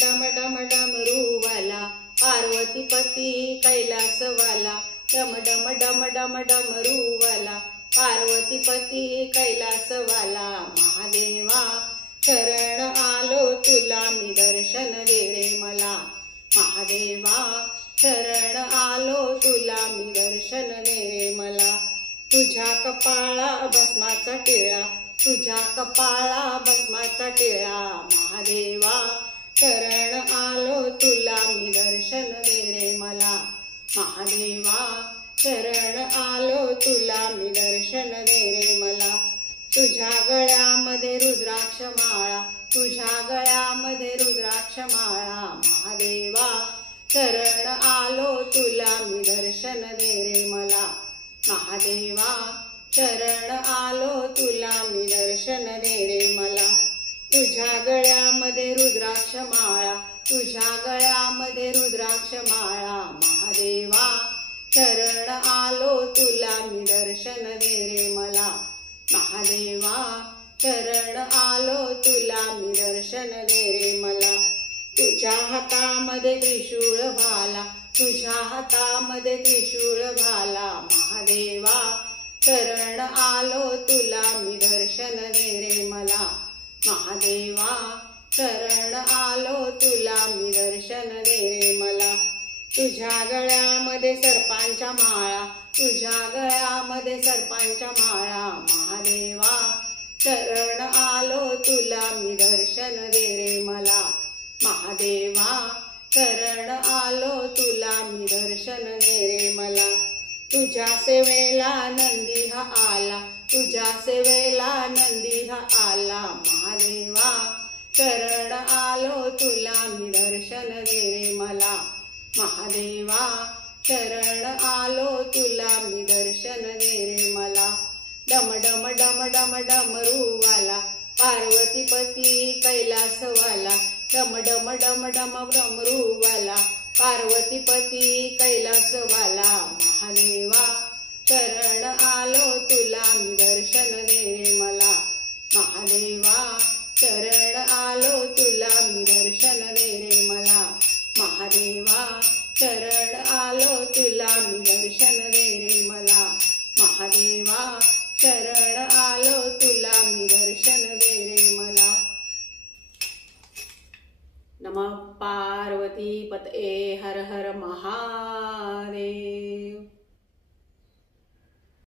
डम डम डमरूवाला पार्वतीपती कैलासवाला डम डम डम डम डमरूवाला पार्वतीपती कैलासवाला महादेवा शरण आलो तुला मी दर्शन दे रे मला महादेवा शरण आलो तुला मी दर्शन दे रे मला तुझ्या कपाळा भस्माचा टिळा तुझ्या कपाळा भस्माचा टिळा महादेवा शरण आलो तुला मी दर्शन दे रे मला महादेवा शरण आलो तुला मी दर्शन दे रे मला तुझ्या गळ्यामध्ये रुद्राक्ष माळा तुझ्या गळ्यामध्ये रुद्राक्ष माळा महादेवा शरण आलो तुला मी दर्शन दे रे मला महादेवा शरण आलो तुला मी दर्शन दे रे मला तुझ्या गळ्यामध्ये रुद्राक्ष माळा तुझ्या गळ्यामध्ये रुद्राक्ष माळा महादेवा शरण आलो तुला मी दर्शन दे रे मला महादेवा शरण आलो तुला मी दर्शन दे रे मला तुझ्या हातामध्ये त्रिशूळ भाला तुझ्या हातामध्ये त्रिशूळ भाला महादेवा शरण आलो तुला मी दर्शन दे रे मला महादेवा शरण आलो तुला मी दर्शन दे रे मला तुझ्या गळ्यामध्ये सर्पांच्या माळा तुझ्या गळ्यामध्ये सर्पांच्या माळा महादेवा शरण आलो तुला मी दर्शन दे रे मला महादेवा शरण आलो तुला मी दर्शन दे रे मला तुझ्या सेवेला नंदी हा आला तुझ्या सेवेला नंदी हा आला महादेवा शरण आलो तुला मी दर्शन दे रे मला महादेवा शरण आलो तुला मी दर्शन दे रे मला डम डम डम डम डमरूवाला पार्वतीपती कैलासवाला डम डम डम डम डमरूवाला पार्वतीपती कैलासवाला महादेवा शरण आलो तुला मी दर्शन दे रे मला महादेवा शरण आलो तुला मी दर्शन दे रे मला महादेवा शरण आलो तुला मी दर्शन दे रे मला महादेवा शरण आलो तुला मी दर्शन दे रे मला। नमः पार्वती पतये हर हर महादेव।